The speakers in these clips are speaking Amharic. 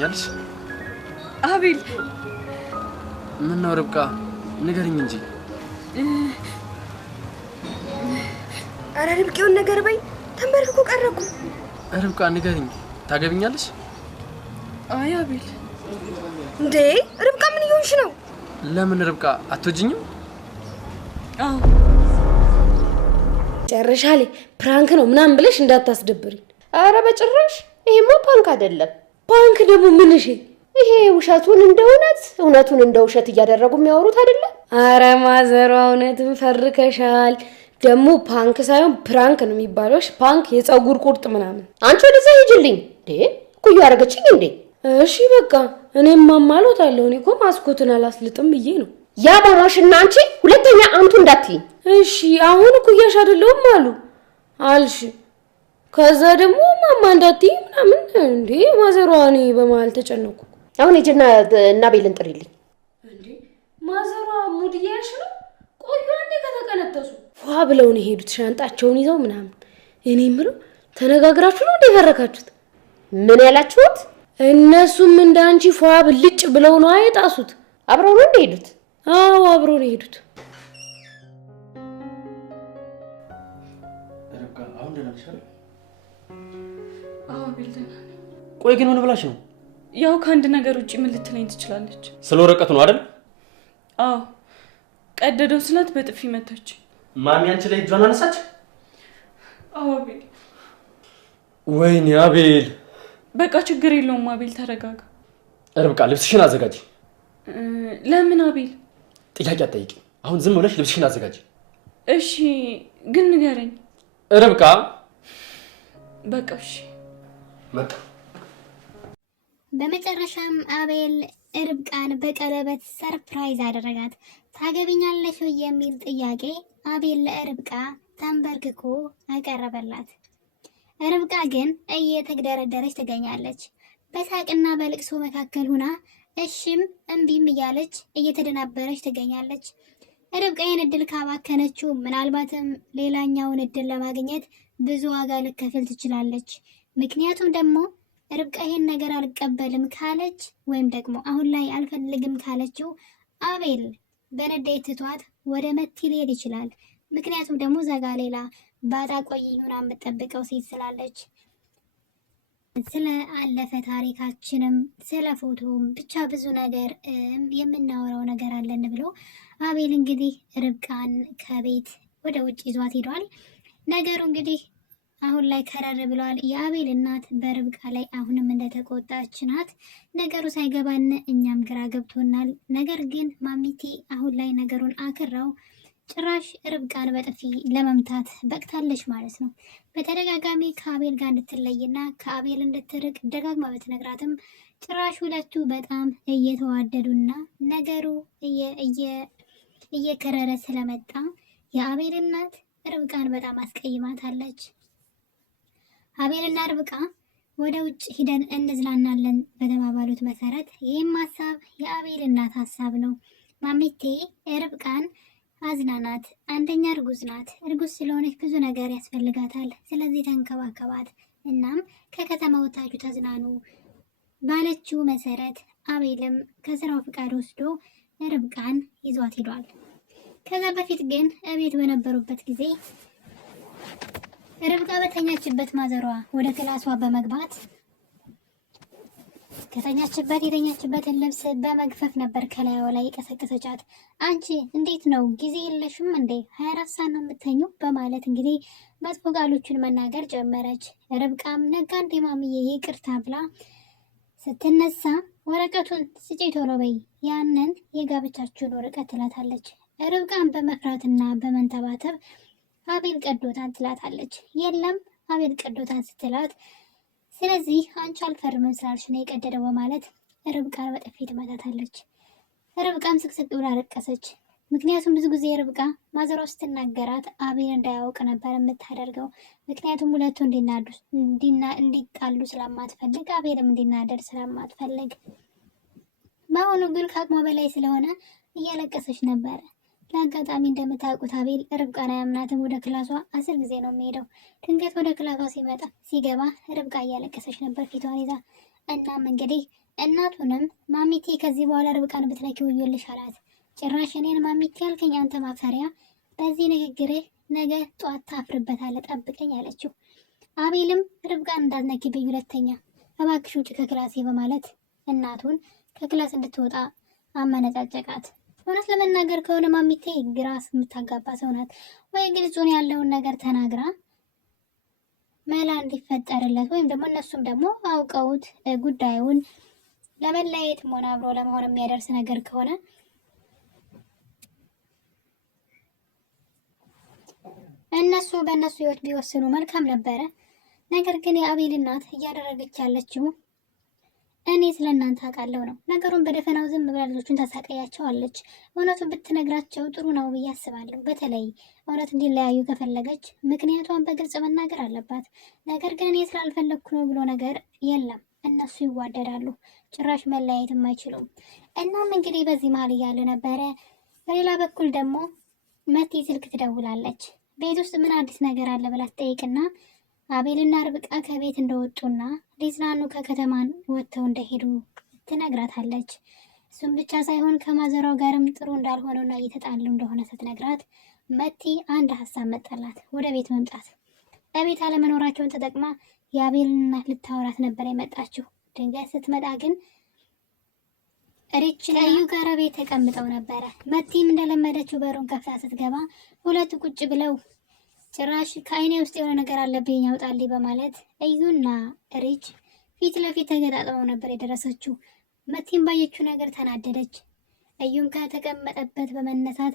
ያልሽ አቤል ምን ነው ርብቃ ንገሪኝ እንጂ አረ ርብቃውን ነገር በይ ተንበርክኮ ቀረኩ ርብቃ ንገሪኝ ታገቢኛለሽ አይ አቤል እንዴ ርብቃ ምን ይሆንሽ ነው ለምን ርብቃ አትወጂኝም አዎ ጨርሻሌ ፕራንክ ነው ምናምን ብለሽ እንዳታስደብሪ አረ በጭራሽ ይሄማ ፓንክ አይደለም ፓንክ ደግሞ ምን እሺ ይሄ ውሸቱን እንደውነት እውነቱን እንደውሸት እያደረጉ የሚያወሩት አይደለም አረ ማዘሯ እውነትን ፈርከሻል ደግሞ ፓንክ ሳይሆን ፕራንክ ነው የሚባለው ፓንክ የፀጉር ቁርጥ ምናምን አንቺ ወደዛ ሂጂልኝ እንዴ ኩዩ አረጋችኝ እንዴ እሺ በቃ እኔም ማማሎታለሁ እኔ እኮ ማስኮትን አላስልጥም ብዬ ነው ያ ባራሽና አንቺ ሁለተኛ አምቱ እንዳትይ እሺ አሁን ኩያሽ አይደለም አሉ አልሽ ከዛ ደግሞ ማማ እንዳትይ ምናምን እንዴ ማዘሯ እኔ በመሃል ተጨነኩ አሁን ሂጂና እና ቤልን ጥሪልኝ እንዴ ማዘሯ ሙድያሽ ነው ቆዩ አንዴ ከተቀነጠሱ ፏ ብለው ነው ሄዱት ሻንጣቸውን ይዘው ምናምን እኔ ምለው ተነጋግራችሁ ነው እንደፈረካችሁት ምን ያላችሁት እነሱም እንዳንቺ ፏ ብልጭ ብለው ነው አይጣሱት አብረው ነው እንደሄዱት አዎ አብረው ነው ሄዱት ርብቃ አሁን ደህና ነሽ አይደል አዎ አቤል ደህና ነኝ ቆይ ግን ምን ብላሽ ነው ያው ከአንድ ነገር ውጪ ምን ልትለኝ ትችላለች ስለ ወረቀቱ ነው አይደል አዎ ቀደደው ስላት በጥፊ መታች ማሚ አንቺ ላይ እጇን አነሳች አዎ አቤል ወይኔ አቤል በቃ ችግር የለውም አቤል ተረጋጋ ርብቃ ልብስሽን አዘጋጂ ለምን አቤል ጥያቄ አትጠይቂ አሁን ዝም ብለሽ ልብስሽን አዘጋጂ እሺ ግን ንገረኝ ርብቃ በቃ እሺ መጣ በመጨረሻም አቤል ርብቃን በቀለበት ሰርፕራይዝ አደረጋት ታገቢኛለሽ የሚል ጥያቄ አቤል ለርብቃ ተንበርክኮ አቀረበላት ርብቃ ግን እየተግደረደረች ትገኛለች በሳቅና በልቅሶ መካከል ሆና እሺም እምቢም እያለች እየተደናበረች ትገኛለች ርብቃ ይህን እድል ካባከነችው ምናልባትም ሌላኛውን እድል ለማግኘት ብዙ ዋጋ ልከፍል ትችላለች ምክንያቱም ደግሞ ርብቃ ይህን ነገር አልቀበልም ካለች ወይም ደግሞ አሁን ላይ አልፈልግም ካለችው አቤል በንዴት ትቷት ወደ መቲ ሊሄድ ይችላል ምክንያቱም ደግሞ ዘጋ ሌላ ባጣ ቆይኙና የምትጠብቀው ሴት ስላለች ስለ አለፈ ታሪካችንም ስለ ፎቶም ብቻ ብዙ ነገር የምናወራው ነገር አለን ብሎ አቤል እንግዲህ ርብቃን ከቤት ወደ ውጭ ይዟት ሄዷል ነገሩ እንግዲህ አሁን ላይ ከረር ብሏል የአቤል እናት በርብቃ ላይ አሁንም እንደተቆጣች ናት ነገሩ ሳይገባን እኛም ግራ ገብቶናል ነገር ግን ማሚቲ አሁን ላይ ነገሩን አክራው ጭራሽ ርብቃን በጥፊ ለመምታት በቅታለች ማለት ነው በተደጋጋሚ ከአቤል ጋር እንድትለይና ከአቤል እንድትርቅ ደጋግማ ብትነግራትም ጭራሽ ሁለቱ በጣም እየተዋደዱና ነገሩ እየከረረ ስለመጣ የአቤል እናት ርብቃን በጣም አስቀይማታለች አቤልና ርብቃ ወደ ውጭ ሂደን እንዝናናለን በተባባሉት መሰረት ይህም ሀሳብ የአቤል እናት ሀሳብ ነው ማሚቴ ርብቃን አዝናናት አንደኛ እርጉዝ ናት እርጉዝ ስለሆነች ብዙ ነገር ያስፈልጋታል ስለዚህ ተንከባከባት እናም ከከተማ ወጣችሁ ተዝናኑ ባለችው መሰረት አቤልም ከስራው ፍቃድ ወስዶ ርብቃን ይዟት ሄዷል ከዛ በፊት ግን እቤት በነበሩበት ጊዜ ርብቃ በተኛችበት ማዘሯ ወደ ክላሷ በመግባት የተኛችበትን ልብስ በመግፈፍ ነበር ከላዩ ላይ ቀሰቀሰቻት አንቺ እንዴት ነው ጊዜ የለሽም እንዴ 24 ሰዓት ነው የምተኙው በማለት እንግዲህ መጥፎ ቃሎችን መናገር ጀመረች ርብቃም ነጋ እንዴ ማሚዬ ይቅርታ ብላ ስትነሳ ወረቀቱን ስጪ ቶሎ በይ ያንን የጋብቻችሁን ወረቀት ትላታለች ርብቃም በመፍራትና በመንተባተብ አቤል ቀዶታን ትላታለች የለም አቤል ቀዶታን ስትላት ስለዚህ አንቺ አልፈርምም ስላልሽ ነው የቀደደው በማለት ርብቃን በጥፊ ትመታታለች ርብቃም ስቅስቅ ብላ አለቀሰች ምክንያቱም ብዙ ጊዜ ርብቃ ማዘሯ ስትናገራት አቤል እንዳያውቅ ነበር የምታደርገው ምክንያቱም ሁለቱ እንዲጣሉ ስለማትፈልግ አቤልም እንዲናደድ ስለማትፈልግ በአሁኑ ግን ከአቅሟ በላይ ስለሆነ እያለቀሰች ነበረ ለአጋጣሚ እንደምታውቁት አቤል ርብቃን አያምናትም ወደ ክላሷ 10 ጊዜ ነው የሚሄደው ድንገት ወደ ክላሷ ሲገባ ርብቃ እያለቀሰች ነበር ፊቷን ይዛ እናም እንግዲህ እናቱንም ማሚቴ ከዚህ በኋላ ርብቃን ብትነኪው ይኸውልሽ አላት። ጭራሽ እኔን ማሚቴ ያልከኝ አንተ ማፈሪያ፣ በዚህ ንግግርህ ነገ ጧት ታፍርበታለህ፣ ጠብቀኝ አለችው። አቤልም ርብቃን እንዳትነኪብኝ ሁለተኛ እባክሽ ውጭ ከክላሴ በማለት እናቱን ከክላስ እንድትወጣ አመነጫጨቃት። እውነት ለመናገር ከሆነ ማሚቴ ግራ የምታጋባ ሰው ናት። ወይ ግልጹን ያለውን ነገር ተናግራ መላ እንዲፈጠርለት ወይም ደግሞ እነሱም ደግሞ አውቀውት ጉዳዩን ለመለያየትም ሆነ አብሮ ለመሆን የሚያደርስ ነገር ከሆነ እነሱ በእነሱ ህይወት ቢወስኑ መልካም ነበረ። ነገር ግን የአቤል እናት እያደረገች ያለችው እኔ ስለ እናንተ አውቃለሁ ነው። ነገሩን በደፈናው ዝም ብላ ልጆቹን ታሳቀያቸዋለች። እውነቱን ብትነግራቸው ጥሩ ነው ብዬ አስባለሁ። በተለይ እውነት እንዲለያዩ ከፈለገች ምክንያቷን በግልጽ መናገር አለባት። ነገር ግን እኔ ስላልፈለግኩ ነው ብሎ ነገር የለም። እነሱ ይዋደዳሉ፣ ጭራሽ መለያየትም አይችሉም። እናም እንግዲህ በዚህ መሀል እያለ ነበረ። በሌላ በኩል ደግሞ መቲ ስልክ ትደውላለች። ቤት ውስጥ ምን አዲስ ነገር አለ ብላ ትጠይቅና አቤልና ርብቃ ከቤት እንደወጡና ሊዝናኑ ከከተማን ወጥተው እንደሄዱ ትነግራታለች። እሱም ብቻ ሳይሆን ከማዘሯ ጋርም ጥሩ እንዳልሆነውና እየተጣሉ እንደሆነ ስትነግራት መቲ አንድ ሀሳብ መጣላት፣ ወደ ቤት መምጣት። በቤት አለመኖራቸውን ተጠቅማ የአቤልን እናት ልታወራት ነበር የመጣችው። ድንገት ስትመጣ ግን ሪች ከዩ ጋር ቤት ተቀምጠው ነበረ። መቲም እንደለመደችው በሩን ከፍታ ስትገባ ሁለቱ ቁጭ ብለው ጭራሽ ከአይኔ ውስጥ የሆነ ነገር አለብኝ ያውጣልኝ በማለት እዩና ሪች ፊት ለፊት ተገጣጥመው ነበር የደረሰችው። መቲም ባየችው ነገር ተናደደች። እዩም ከተቀመጠበት በመነሳት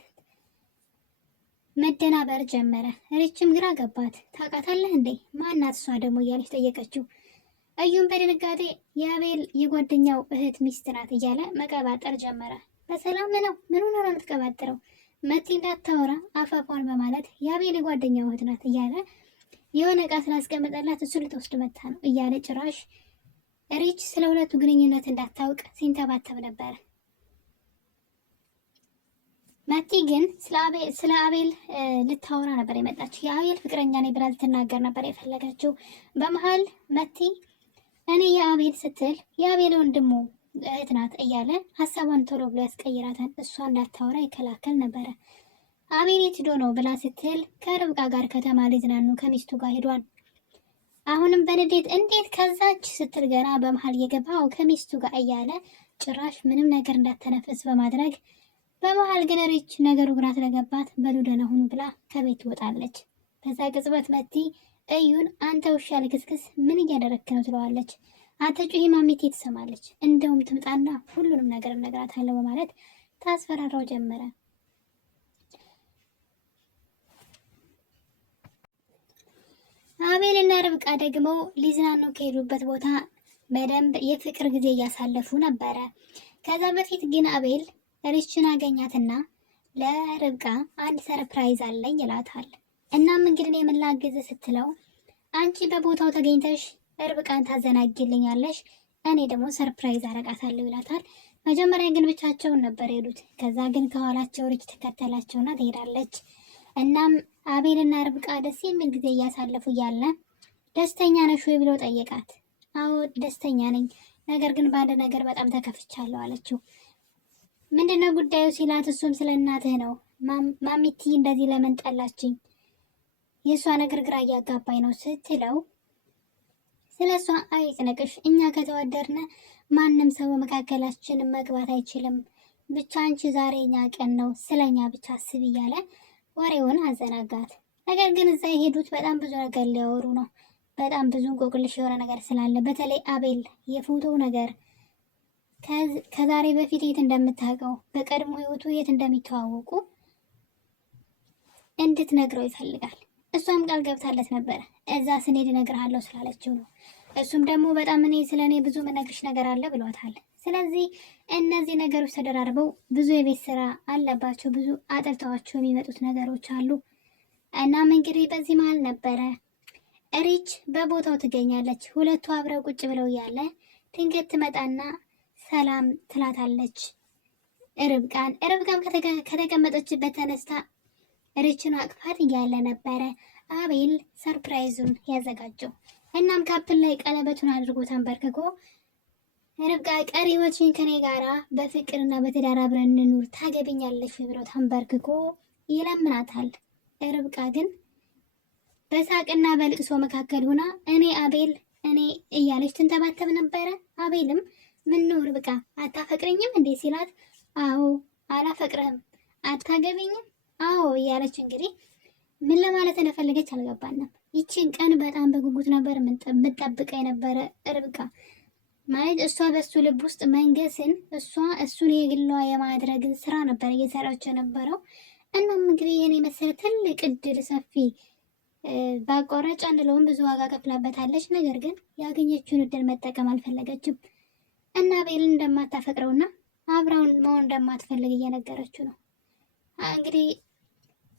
መደናበር ጀመረ። ሪችም ግራ ገባት። ታውቃታለህ እንዴ? ማናት እሷ ደግሞ እያለች ጠየቀችው። እዩም በድንጋጤ የአቤል የጓደኛው እህት ሚስት ናት እያለ መቀባጠር ጀመረ። በሰላም ነው? ምን ሆነ ነው የምትቀባጥረው? መቲ እንዳታወራ አፋፏን በማለት የአቤል የጓደኛው እህት ናት እያለ የሆነ እቃ ስላስቀመጠላት እሱ ልትወስድ መታ ነው እያለ ጭራሽ ሪች ስለ ሁለቱ ግንኙነት እንዳታውቅ ሲንተባተብ ነበር። መቲ ግን ስለ አቤል ልታወራ ነበር የመጣችው። የአቤል ፍቅረኛ ነኝ ብላ ልትናገር ነበር የፈለገችው። በመሀል መቲ እኔ የአቤል ስትል የአቤል ወንድሙ እህት ናት እያለ ሀሳቧን ቶሎ ብሎ ያስቀይራታል። እሷ እንዳታወራ ይከላከል ነበረ። አቤል የት ሄዶ ነው ብላ ስትል ከርብቃ ጋር ከተማ ሊዝናኑ ከሚስቱ ጋር ሄዷል። አሁንም በንዴት እንዴት ከዛች ስትል ገና በመሀል የገባው ከሚስቱ ጋር እያለ ጭራሽ ምንም ነገር እንዳተነፍስ በማድረግ በመሀል ግን ሪች ነገሩ ግራ ስለገባት በሉ ደህና ሁኑ ብላ ከቤት ትወጣለች። በዛ ቅጽበት መቲ እዩን አንተ ውሻ ልክስክስ ምን እያደረክ ነው ትለዋለች። አትጩሂ ማሚቴ ትሰማለች። እንደውም ትምጣና ሁሉንም ነገር እነግራታለሁ በማለት ታስፈራራው ጀመረ። አቤልና ርብቃ ደግሞ ሊዝናኑ ከሄዱበት ቦታ በደንብ የፍቅር ጊዜ እያሳለፉ ነበረ። ከዛ በፊት ግን አቤል ሪችን አገኛትና ለርብቃ አንድ ሰርፕራይዝ አለኝ ይላታል። እናም እንግዲህ የምን ላግዝ ስትለው አንቺ በቦታው ተገኝተሽ ርብቃን ታዘናጊልኛለሽ፣ እኔ ደግሞ ሰርፕራይዝ አረጋታለሁ ይላታል። መጀመሪያ ግን ብቻቸውን ነበር የሄዱት። ከዛ ግን ከኋላቸው ሪች ተከተላቸውና ትሄዳለች። እናም አቤልና ርብቃ ደስ የሚል ጊዜ እያሳለፉ እያለ ደስተኛ ነሽ ወይ ብሎ ጠየቃት። አዎ ደስተኛ ነኝ፣ ነገር ግን በአንድ ነገር በጣም ተከፍቻለሁ አለችው። ምንድነው ጉዳዩ ሲላት እሱም ስለ እናትህ ነው። ማሚቲ እንደዚህ ለምን ጠላችኝ? የእሷ ነገር ግራ እያጋባኝ ነው ስትለው ስለ እሷ አይጭነቅሽ፣ እኛ ከተወደድን ማንም ሰው በመካከላችን መግባት አይችልም። ብቻ አንቺ ዛሬ እኛ ቀን ነው፣ ስለኛ ብቻ አስብ እያለ ወሬውን አዘናጋት። ነገር ግን እዛ የሄዱት በጣም ብዙ ነገር ሊያወሩ ነው። በጣም ብዙ እንቆቅልሽ የሆነ ነገር ስላለ በተለይ አቤል የፎቶው ነገር ከዛሬ በፊት የት እንደምታውቀው በቀድሞ ህይወቱ የት እንደሚተዋወቁ እንድትነግረው ይፈልጋል። እሷም ቃል ገብታለት ነበረ እዛ ስንሄድ እነግርሃለሁ ስላለችው ነው። እሱም ደግሞ በጣም እኔ ስለ እኔ ብዙ መነግርሽ ነገር አለ ብሏታል። ስለዚህ እነዚህ ነገሮች ተደራርበው ብዙ የቤት ስራ አለባቸው፣ ብዙ አጥርተዋቸው የሚመጡት ነገሮች አሉ። እናም እንግዲህ በዚህ መሀል ነበረ ሪች በቦታው ትገኛለች። ሁለቱ አብረው ቁጭ ብለው እያለ ድንገት ትመጣና ሰላም ትላታለች ርብቃም ከተቀመጠችበት ተነስታ ሪችን አቅፋት እያለ ነበረ አቤል ሰርፕራይዙን ያዘጋጀው። እናም ካፕል ላይ ቀለበቱን አድርጎ ተንበርክኮ ርብቃ ቀሪዎችን ከኔ ጋራ በፍቅርና በትዳር አብረን እንኑር ታገቢኛለሽ ብሎ ተንበርክኮ ይለምናታል። ርብቃ ግን በሳቅና በልቅሶ መካከል ሆና እኔ አቤል እኔ እያለች ትንተባተብ ነበረ። አቤልም ምን ነው ርብቃ አታፈቅረኝም እንዴ ሲላት፣ አዎ አላፈቅረህም፣ አታገቢኝም፣ አዎ እያለች እንግዲህ ምን ለማለት እንደፈለገች አልገባንም። ይቺን ቀን በጣም በጉጉት ነበር የምጠብቀው የነበረ ርብቃ ማለት እሷ በሱ ልብ ውስጥ መንገስን እሱን የግሏ የማድረግን ስራ ነበር እየሰራች የነበረው። እናም እንግዲህ የኔ መሰለ ትልቅ እድል ሰፊ በአቋራጭ አንለውም ብዙ ዋጋ ከፍላበታለች። ነገር ግን ያገኘችውን እድል መጠቀም አልፈለገችም እና አቤልን እንደማታፈቅረውና አብራውን መሆን እንደማትፈልግ እየነገረችው ነው። እንግዲህ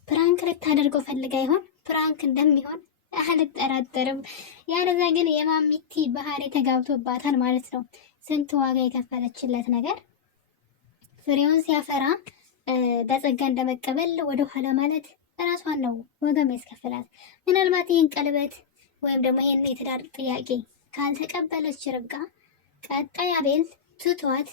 ፕራንክ ልታደርገው ፈልጋ ይሆን? ፕራንክ እንደሚሆን አልጠራጠርም። ያለዛ ግን የማሚቲ ባህሪ ተጋብቶባታል ማለት ነው። ስንት ዋጋ የከፈለችለት ነገር ፍሬውን ሲያፈራ በጸጋ እንደመቀበል ወደኋላ ማለት እራሷን ነው ዋጋ የሚያስከፍላት። ምናልባት ይህን ቀለበት ወይም ደግሞ ይህን የትዳር ጥያቄ ካልተቀበለች ርብቃ ቀጣይ አቤል ትቷት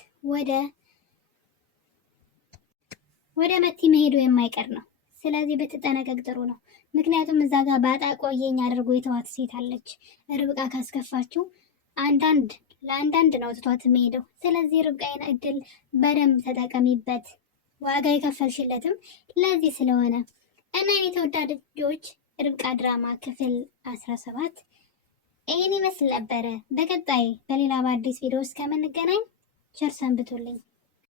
ወደ መቲ መሄዱ የማይቀር ነው። ስለዚህ ብትጠነቀቅ ጥሩ ነው። ምክንያቱም እዛ ጋር ባጣ ቆየኝ አድርጎ የተዋት ሴት አለች። ርብቃ ካስከፋችው ለአንዳንድ ነው ትቷት የሚሄደው። ስለዚህ ርብቃዬን እድል በደንብ ተጠቀሚበት። ዋጋ የከፈልሽለትም ለዚህ ስለሆነ እና የኔ ተወዳጆች ርብቃ ድራማ ክፍል 17 ይህን ይመስል ነበረ። በቀጣይ በሌላ በአዲስ ቪዲዮ እስከምንገናኝ ቸር ሰንብቱልኝ።